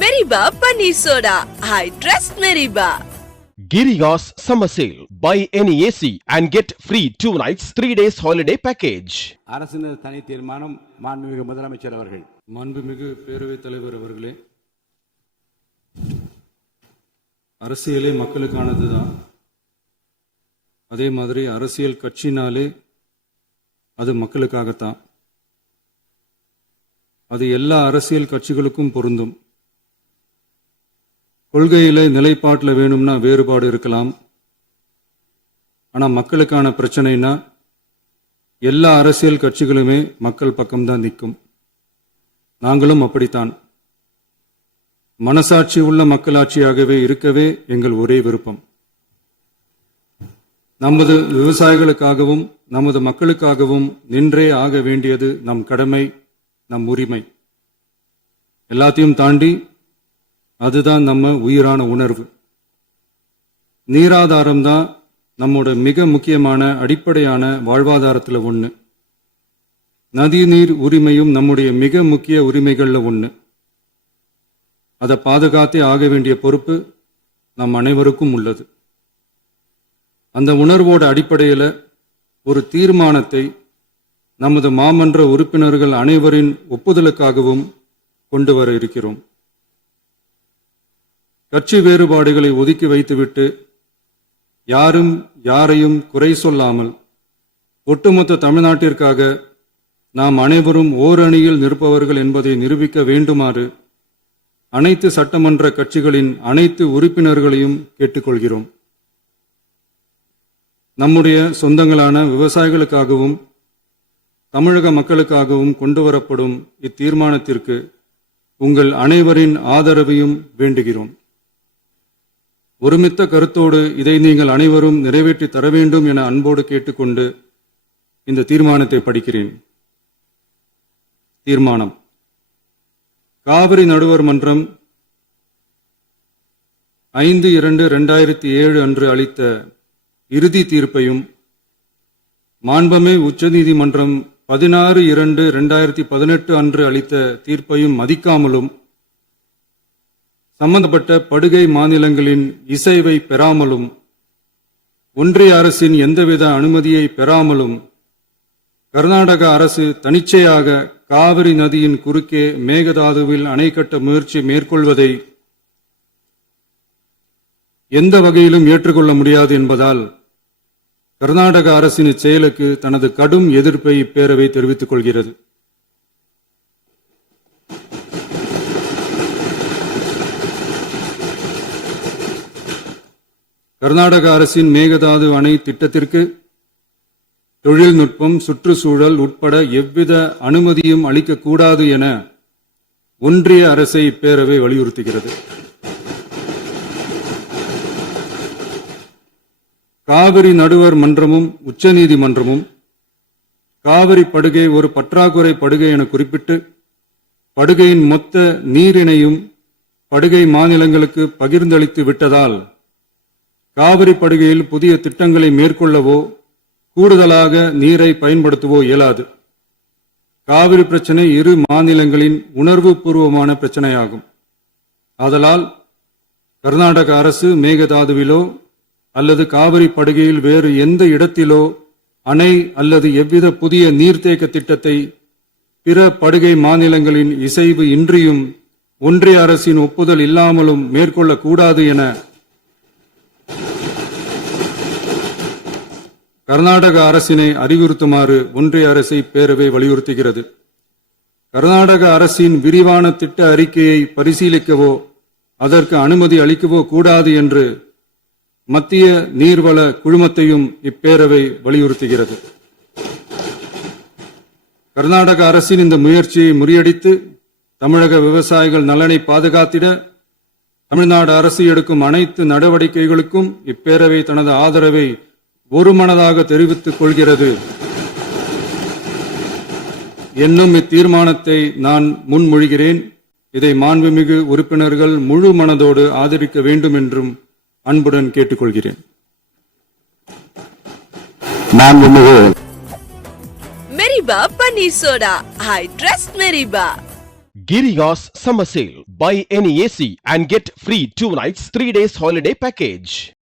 Meriba Paneer Soda. I trust Meriba. Girigas Summer Sale. Buy any AC and get free 2 nights, 3 days holiday package. அரசின் தனி தீர்மானம் மாண்புமிகு முதலமைச்சர் அவர்கள். மாண்புமிகு பேரவைத் தலைவர் அவர்களே, அரசியலே மக்களுக்கானதுதான். அதே மாதிரி அரசியல் கட்சினாலே அது மக்களுக்காகத்தான். அது எல்லா அரசியல் கட்சிகளுக்கும் பொருந்தும். கொள்கையில நிலைப்பாட்டில் வேணும்னா வேறுபாடு இருக்கலாம். ஆனால் மக்களுக்கான பிரச்சனைனா எல்லா அரசியல் கட்சிகளுமே மக்கள் பக்கம்தான் நிற்கும். நாங்களும் அப்படித்தான். மனசாட்சி உள்ள மக்களாட்சியாகவே இருக்கவே எங்கள் ஒரே விருப்பம். நமது விவசாயிகளுக்காகவும் நமது மக்களுக்காகவும் நின்றே ஆக வேண்டியது நம் கடமை, நம் உரிமை. எல்லாத்தையும் தாண்டி அதுதான் நம்ம உயிரான உணர்வு. நீராதாரம் தான் நம்மோட மிக முக்கியமான அடிப்படையான வாழ்வாதாரத்தில் ஒன்று. நதிநீர் உரிமையும் நம்முடைய மிக முக்கிய உரிமைகளில் ஒன்று. அதை பாதுகாத்தே ஆக வேண்டிய பொறுப்பு நம் அனைவருக்கும் உள்ளது. அந்த உணர்வோட அடிப்படையில் ஒரு தீர்மானத்தை நமது மாமன்ற உறுப்பினர்கள் அனைவரின் ஒப்புதலுக்காகவும் கொண்டு வர இருக்கிறோம். கட்சி வேறுபாடுகளை ஒதுக்கி வைத்துவிட்டு யாரும் யாரையும் குறை சொல்லாமல் ஒட்டுமொத்த தமிழ்நாட்டிற்காக நாம் அனைவரும் ஓரணியில் நிற்பவர்கள் என்பதை நிரூபிக்க வேண்டுமாறு அனைத்து சட்டமன்ற கட்சிகளின் அனைத்து உறுப்பினர்களையும் கேட்டுக்கொள்கிறோம். நம்முடைய சொந்தங்களான விவசாயிகளுக்காகவும் தமிழக மக்களுக்காகவும் கொண்டுவரப்படும் இத்தீர்மானத்திற்கு உங்கள் அனைவரின் ஆதரவையும் வேண்டுகிறோம். ஒருமித்த கருத்தோடு இதை நீங்கள் அனைவரும் நிறைவேற்றி தர வேண்டும் என அன்போடு கேட்டுக்கொண்டு இந்த தீர்மானத்தை படிக்கிறேன். தீர்மானம்: காவிரி நடுவர் மன்றம் 5/2/2007 அன்று அளித்த இறுதி தீர்ப்பையும் மாண்புமிகு உச்சநீதிமன்றம் 16/2/2018 அன்று அளித்த தீர்ப்பையும் மதிக்காமலும் சம்பந்தப்பட்ட படுகை மாநிலங்களின் இசைவை பெறாமலும் ஒன்றிய அரசின் எந்தவித அனுமதியை பெறாமலும் கர்நாடக அரசு தனிச்சையாக காவிரி நதியின் குறுக்கே மேகதாதுவில் அணை கட்ட முயற்சி மேற்கொள்வதை எந்த வகையிலும் ஏற்றுக்கொள்ள முடியாது என்பதால் கர்நாடக அரசின் இச்செயலுக்கு தனது கடும் எதிர்ப்பை இப்பேரவை தெரிவித்துக் கொள்கிறது. கர்நாடக அரசின் மேகதாது அணை திட்டத்திற்கு தொழில்நுட்பம், சுற்றுச்சூழல் உட்பட எவ்வித அனுமதியும் அளிக்கக்கூடாது என ஒன்றிய அரசை இப்பேரவை வலியுறுத்துகிறது. காவிரி நடுவர் மன்றமும் உச்சநீதிமன்றமும் காவிரி படுகை ஒரு பற்றாக்குறை படுகை என குறிப்பிட்டு படுகையின் மொத்த நீரினையும் படுகை மாநிலங்களுக்கு பகிர்ந்தளித்து விட்டதால் காவிரி படுகையில் புதிய திட்டங்களை மேற்கொள்ளவோ கூடுதலாக நீரை பயன்படுத்தவோ இயலாது. காவிரி பிரச்சனை இரு மாநிலங்களின் உணர்வு பூர்வமான பிரச்சனையாகும். ஆதலால் கர்நாடக அரசு மேகதாதுவிலோ அல்லது காவிரி படுகையில் வேறு எந்த இடத்திலோ அணை அல்லது எவ்வித புதிய நீர்த்தேக்க திட்டத்தை பிற படுகை மாநிலங்களின் இசைவு இன்றியும் ஒன்றிய அரசின் ஒப்புதல் இல்லாமலும் மேற்கொள்ளக்கூடாது என கர்நாடக அரசினை அறிவுறுத்துமாறு ஒன்றிய அரசை பேரவை வலியுறுத்துகிறது. கர்நாடக அரசின் விரிவான திட்ட அறிக்கையை பரிசீலிக்கவோ அதற்கு அனுமதி அளிக்கவோ கூடாது என்று மத்திய நீர்வள குழுமத்தையும் இப்பேரவை வலியுறுத்துகிறது. கர்நாடக அரசின் இந்த முயற்சியை முறியடித்து தமிழக விவசாயிகள் நலனை பாதுகாத்திட தமிழ்நாடு அரசு எடுக்கும் அனைத்து நடவடிக்கைகளுக்கும் இப்பேரவை தனது ஆதரவை ஒருமனதாக தெரிவித்துக் கொள்கிறது என்னும் இத்தீர்மானத்தை நான் முன்மொழிகிறேன். இதை மாண்புமிகு உறுப்பினர்கள் முழு மனதோடு ஆதரிக்க வேண்டும் என்றும் அன்புடன் கேட்டுக்கொள்கிறேன். Meriba Paneer Soda. I trust Meriba. Girigas Summer Sale. Buy any AC and get free 2 nights 3 days holiday package.